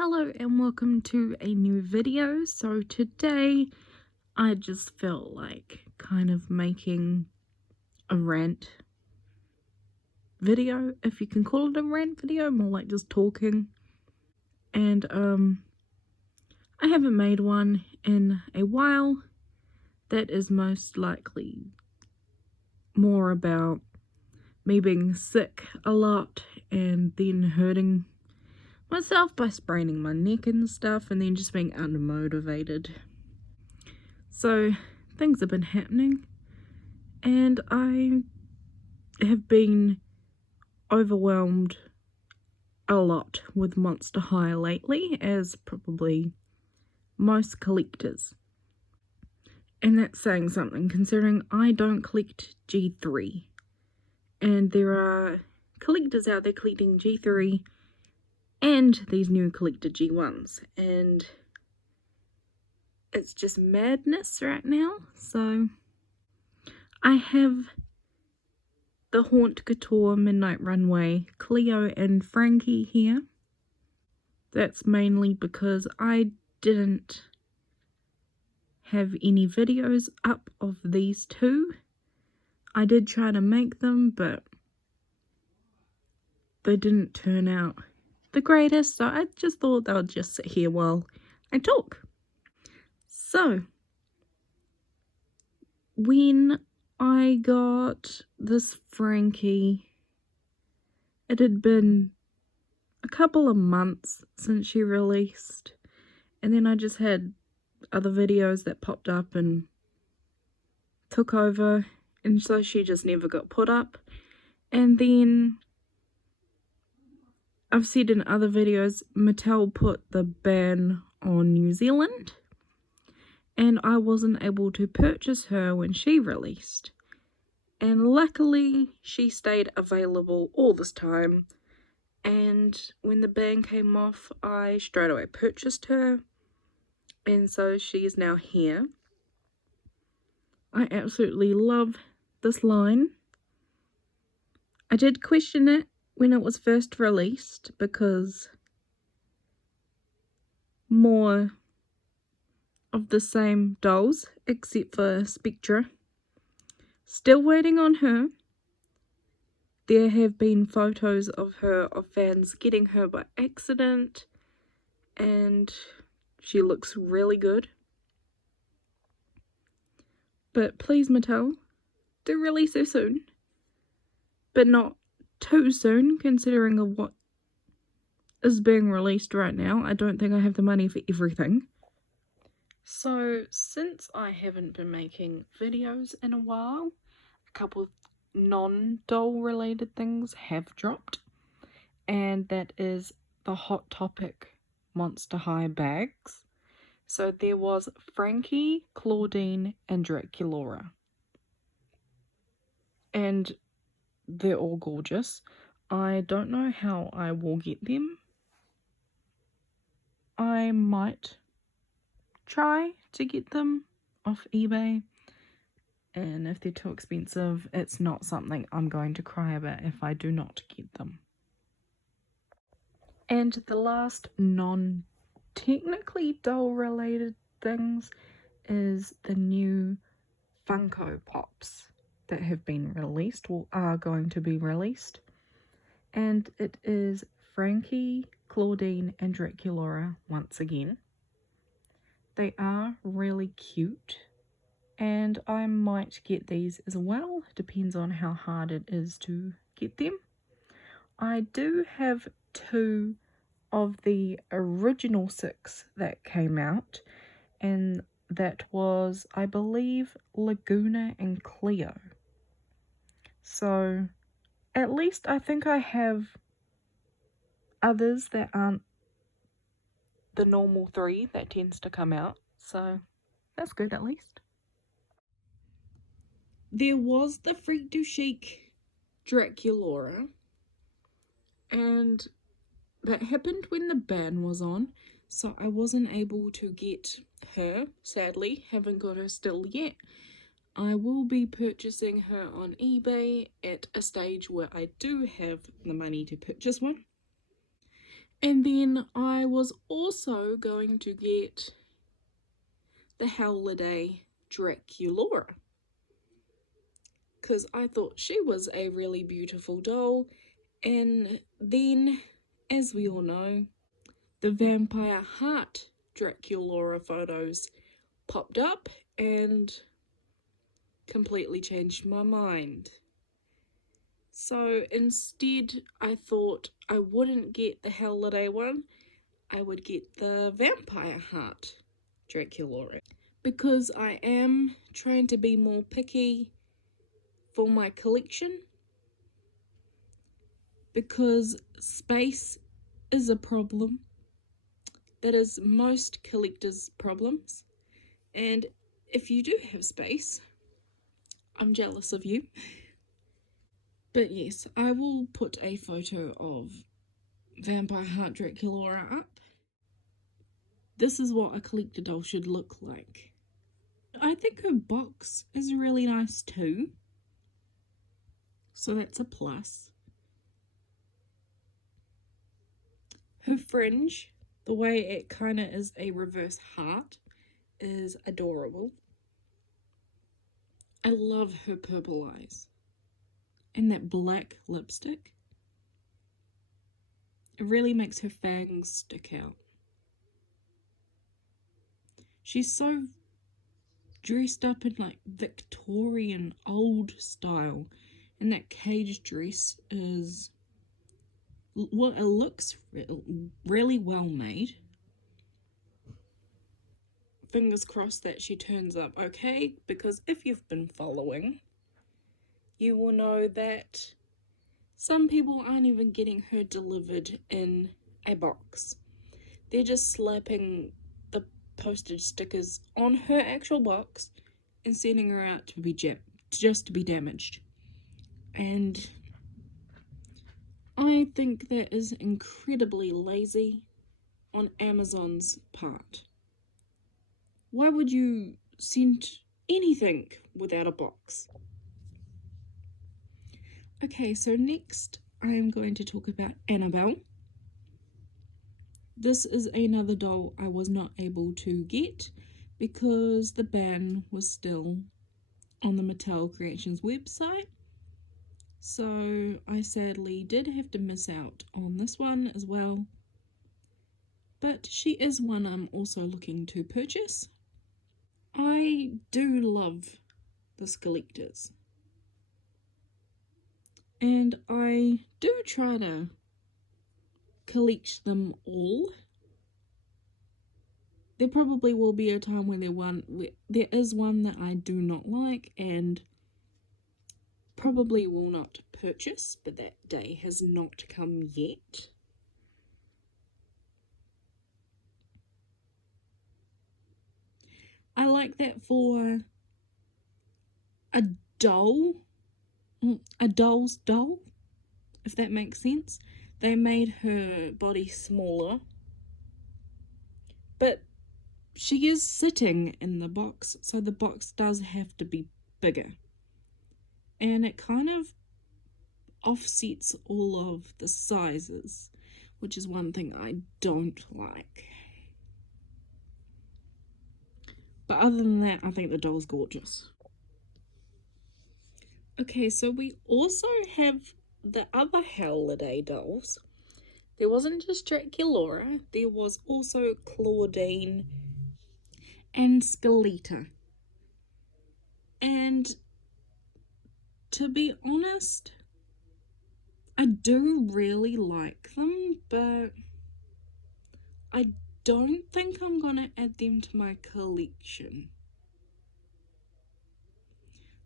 Hello and welcome to a new video. So today I just felt like kind of making a rant video, if you can call it a rant video, more like just talking. And I haven't made one in a while. That is most likely more about me being sick a lot and then hurting myself by spraining my neck and stuff, and then just being unmotivated. So things have been happening, and I have been overwhelmed a lot with Monster High lately, as probably most collectors. And that's saying something, considering I don't collect G3. And there are collectors out there collecting G3 and these new collector G1s. And it's just madness right now. So I have the Haute Couture Midnight Runway Cleo and Frankie here. That's mainly because I didn't have any videos up of these two. I did try to make them, but they didn't turn out the greatest, so I just thought they would just sit here while I talk. So, when I got this Frankie, it had been a couple of months since she released, and then I just had other videos that popped up and took over, and so she just never got put up. And then I've said in other videos, Mattel put the ban on New Zealand, and I wasn't able to purchase her when she released. And luckily, she stayed available all this time, and when the ban came off, I straight away purchased her, and so she is now here. I absolutely love this line. I did question it when it was first released, because more of the same dolls, except for Spectra. Still waiting on her. There have been photos of her, of fans getting her by accident, and she looks really good. But please, Mattel, do release her soon. But not too soon, considering of what is being released right now. I don't think I have the money for everything. So, since I haven't been making videos in a while, a couple of non-doll related things have dropped, and that is the Hot Topic Monster High bags. So there was Frankie, Claudine, and Draculaura, and they're all gorgeous. I don't know how I will get them. I might try to get them off eBay, and if they're too expensive, it's not something I'm going to cry about if I do not get them. And the last non-technically doll related things is the new Funko Pops that have been released, or are going to be released. And it is Frankie, Claudine, and Draculaura once again. They are really cute, and I might get these as well. Depends on how hard it is to get them. I do have 2 of the original 6 that came out, and that was, I believe, Laguna and Cleo. So at least I think I have others that aren't the normal 3 that tends to come out, so that's good at least. There was the Freak du Chic Draculaura, and that happened when the ban was on, so I wasn't able to get her, sadly. Haven't got her still yet. I will be purchasing her on eBay at a stage where I do have the money to purchase one. And then I was also going to get the Holiday Draculaura, because I thought she was a really beautiful doll. And then, as we all know, the Vampire Heart Draculaura photos popped up and completely changed my mind. So instead, I thought I wouldn't get the Holiday one, I would get the Vampire Heart Draculaura, because I am trying to be more picky for my collection, because space is a problem. That is most collectors' problems. And if you do have space, I'm jealous of you. But yes, I will put a photo of Vampire Heart Draculaura up. This is what a collector doll should look like. I think her box is really nice too, so that's a plus. Her fringe, the way it kind of is a reverse heart, is adorable. I love her purple eyes and that black lipstick. It really makes her fangs stick out. She's so dressed up in like Victorian old style, and that cage dress is, well, it looks really well made. Fingers crossed that she turns up okay, because if you've been following, you will know that some people aren't even getting her delivered in a box. They're just slapping the postage stickers on her actual box and sending her out to be just to be damaged. And I think that is incredibly lazy on Amazon's part. Why would you send anything without a box? Okay, so next I am going to talk about Annabelle. This is another doll I was not able to get because the ban was still on the Mattel Creations website. So I sadly did have to miss out on this one as well. But she is one I'm also looking to purchase. I do love the Skeletors, and I do try to collect them all. There probably will be a time when there is one that I do not like and probably will not purchase, but that day has not come yet. I like that for a doll, a doll's doll, if that makes sense. They made her body smaller, but she is sitting in the box, so the box does have to be bigger. And it kind of offsets all of the sizes, which is one thing I don't like. But other than that, I think the doll's gorgeous. Okay, so we also have the other Holiday dolls. There wasn't just Draculaura, there was also Claudine and Skeleta. And to be honest, I do really like them, but I don't think I'm gonna add them to my collection.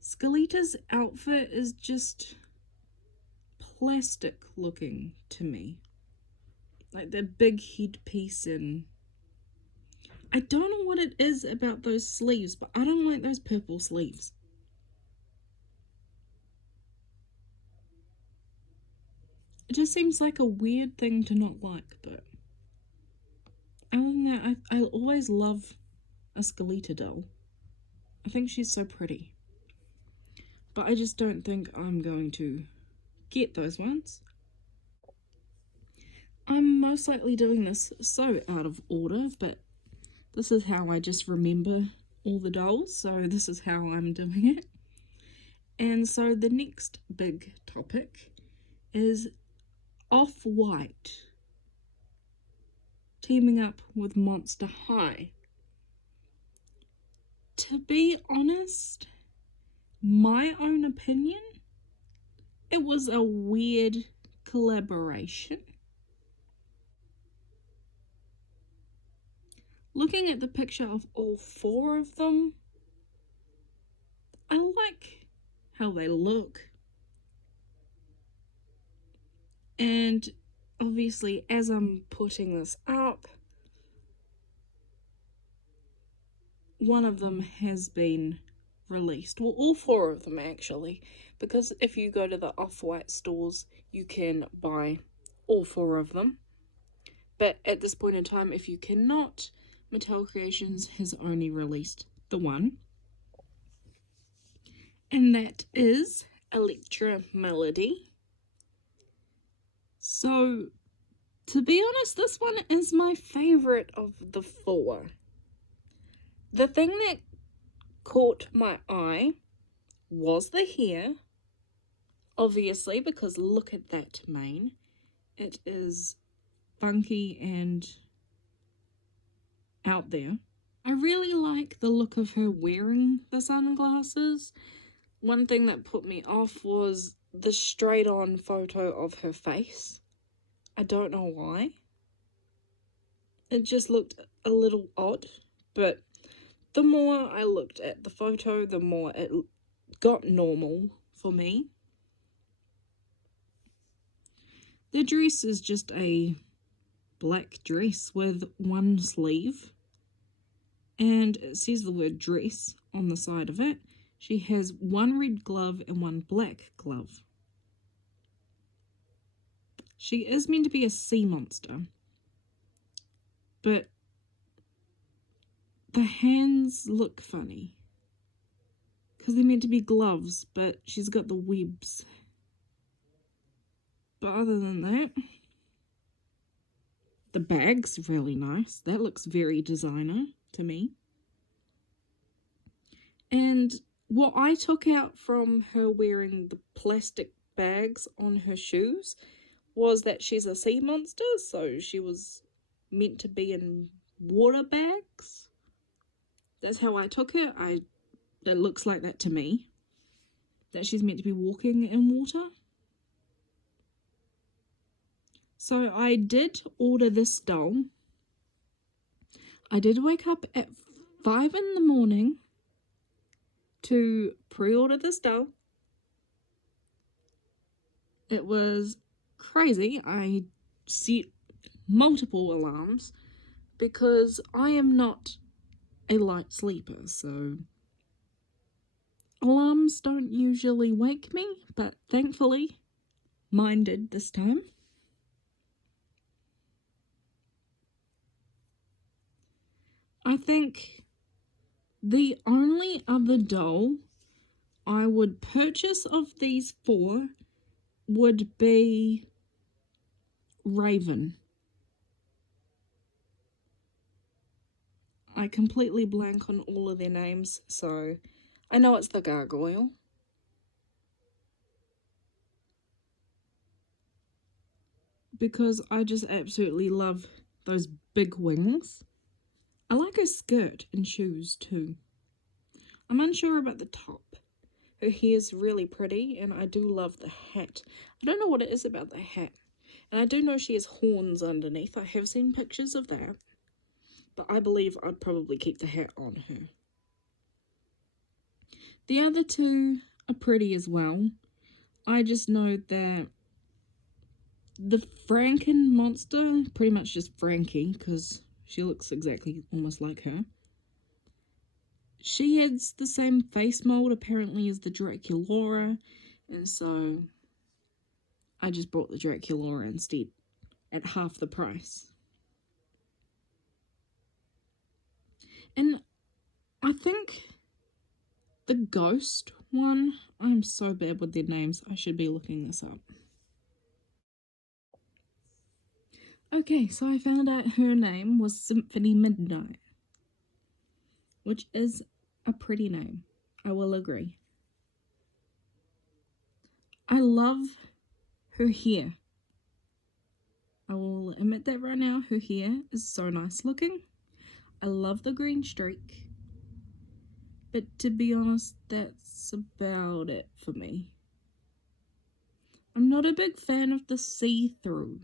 Skeleta's outfit is just plastic looking to me. Like the big headpiece, and I don't know what it is about those sleeves, but I don't like those purple sleeves. It just seems like a weird thing to not like, but other than that, I always love a Skeleta doll. I think she's so pretty. But I just don't think I'm going to get those ones. I'm most likely doing this so out of order, but this is how I just remember all the dolls, so this is how I'm doing it. And so the next big topic is Off-White teaming up with Monster High. To be honest, my own opinion, it was a weird collaboration. Looking at the picture of all four of them, I like how they look. And obviously, as I'm putting this up, one of them has been released. Well, all four of them actually, because if you go to the Off-White stores, you can buy all four of them. But at this point in time, if you cannot, Mattel Creations has only released the one. And that is Electra Melody. So, to be honest, this one is my favorite of the four. The thing that caught my eye was the hair, obviously, because look at that mane. It is funky and out there. I really like the look of her wearing the sunglasses. One thing that put me off was the straight-on photo of her face. I don't know why. It just looked a little odd, but the more I looked at the photo, the more it got normal for me. The dress is just a black dress with one sleeve, and it says the word dress on the side of it. She has one red glove and one black glove. She is meant to be a sea monster, but the hands look funny because they're meant to be gloves, but she's got the webs. But other than that, the bag's really nice. That looks very designer to me. And what I took out from her wearing the plastic bags on her shoes was that she's a sea monster, so she was meant to be in water bags. That's how I took it. It looks like that to me. That she's meant to be walking in water. So I did order this doll. I did wake up at 5 in the morning to pre-order this doll. It was crazy. I set multiple alarms because I am not a light sleeper, so alarms don't usually wake me, but thankfully mine did this time. I think the only other doll I would purchase of these four would be Raven. I completely blank on all of their names, so I know it's the gargoyle. Because I just absolutely love those big wings. I like her skirt and shoes too. I'm unsure about the top. Her hair's really pretty, and I do love the hat. I don't know what it is about the hat. And I do know she has horns underneath. I have seen pictures of that. But I believe I'd probably keep the hat on her. The other two are pretty as well. I just know that the Franken monster, pretty much just Frankie, because she looks exactly almost like her. She has the same face mold apparently as the Draculaura, and so I just bought the Draculaura instead at half the price. And I think the ghost one, I'm so bad with their names, I should be looking this up. Okay, so I found out her name was Symphony Midnight, which is a pretty name, I will agree. I love her hair. I will admit that right now, her hair is so nice looking. I love the green streak. But to be honest, that's about it for me. I'm not a big fan of the see-through.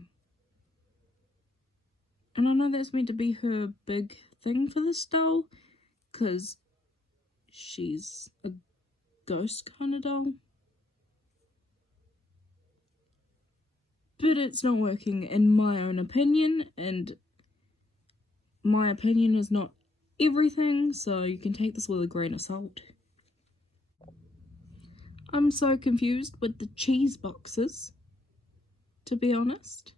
And I know that's meant to be her big thing for this doll, because she's a ghost kind of doll. But it's not working in my own opinion, and my opinion is not everything, so you can take this with a grain of salt. I'm so confused with the cheese boxes, to be honest.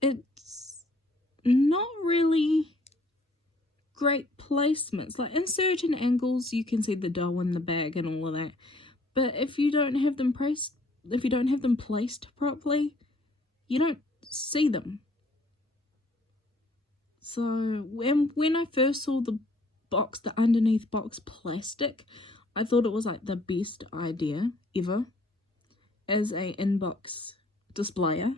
It's not really great placements. Like, in certain angles you can see the dough in the bag and all of that, but if you don't have them placed properly, you don't see them. So when I first saw the underneath box plastic, I thought it was like the best idea ever as a inbox displayer.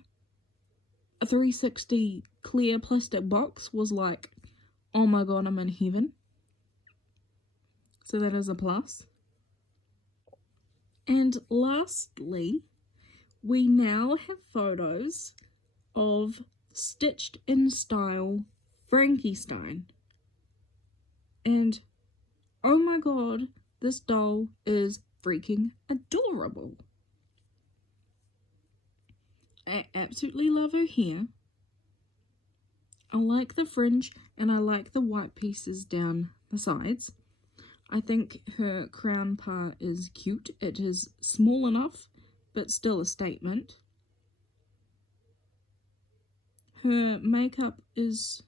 A 360 clear plastic box was like, oh my god, I'm in heaven. So that is a plus. And lastly, we now have photos of stitched in style Frankenstein. And oh my god, this doll is freaking adorable. I absolutely love her hair. I like the fringe and I like the white pieces down the sides. I think her crown part is cute. It is small enough, but still a statement. Her makeup is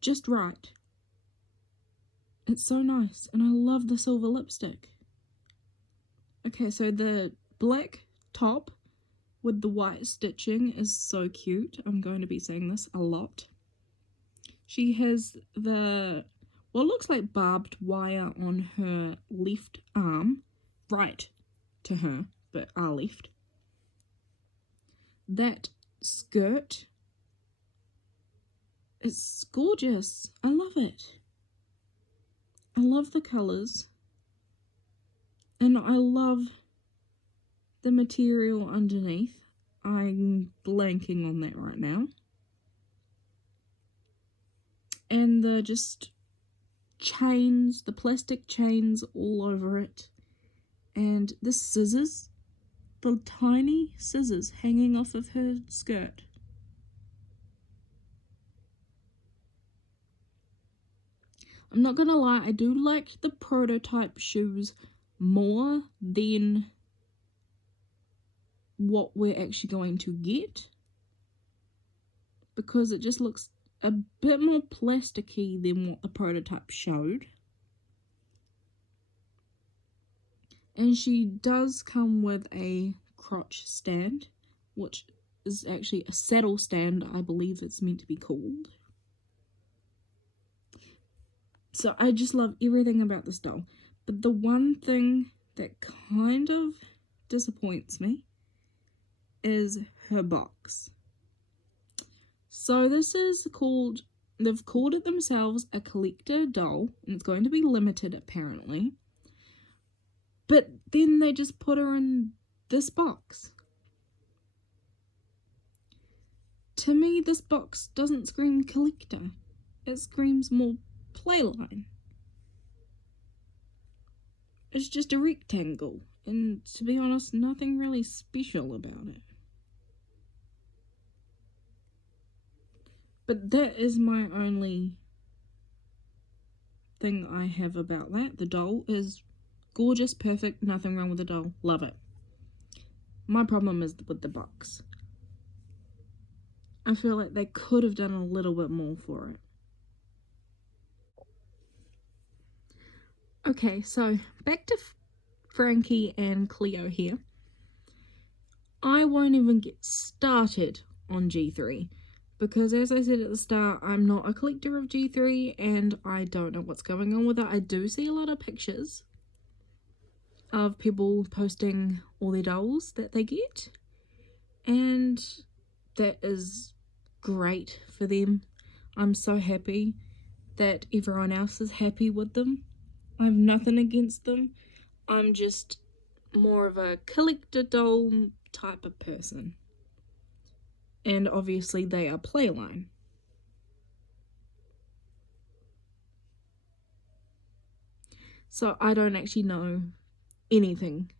just right. It's so nice, and I love the silver lipstick. Okay, so the black top with the white stitching is so cute. I'm going to be saying this a lot. She has the what looks like barbed wire on her left arm, right to her, but our left. That skirt is gorgeous. I love it. I love the colours. And I love the material underneath. I'm blanking on that right now. And the just chains, the plastic chains all over it. And the scissors, the tiny scissors hanging off of her skirt. I'm not gonna lie, I do like the prototype shoes more than what we're actually going to get, because it just looks a bit more plasticky than what the prototype showed. And she does come with a crotch stand, which is actually a saddle stand, I believe it's meant to be called. So I just love everything about this doll. But the one thing that kind of disappoints me is her box. So this is called, they've called it themselves a collector doll, and it's going to be limited apparently. But then they just put her in this box. To me, this box doesn't scream collector. It screams more playline. It's just a rectangle, and to be honest, nothing really special about it. But that is my only thing I have about that. The doll is gorgeous, perfect, nothing wrong with the doll, love it. My problem is with the box. I feel like they could have done a little bit more for it. Okay, so back to Frankie and Cleo here. I won't even get started on G3. Because as I said at the start, I'm not a collector of G3 and I don't know what's going on with it. I do see a lot of pictures of people posting all their dolls that they get, and that is great for them. I'm so happy that everyone else is happy with them. I have nothing against them. I'm just more of a collector doll type of person. And obviously they are Playline. So I don't actually know anything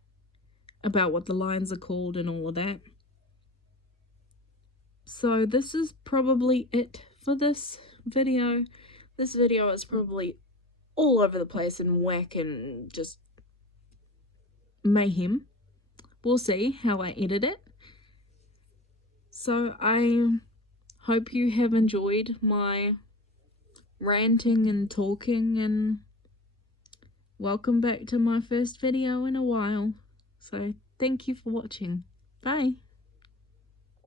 about what the lines are called and all of that. So this is probably it for this video. This video is probably all over the place and whack and just mayhem. We'll see how I edit it. So I hope you have enjoyed my ranting and talking, and welcome back to my first video in a while. So thank you for watching. Bye.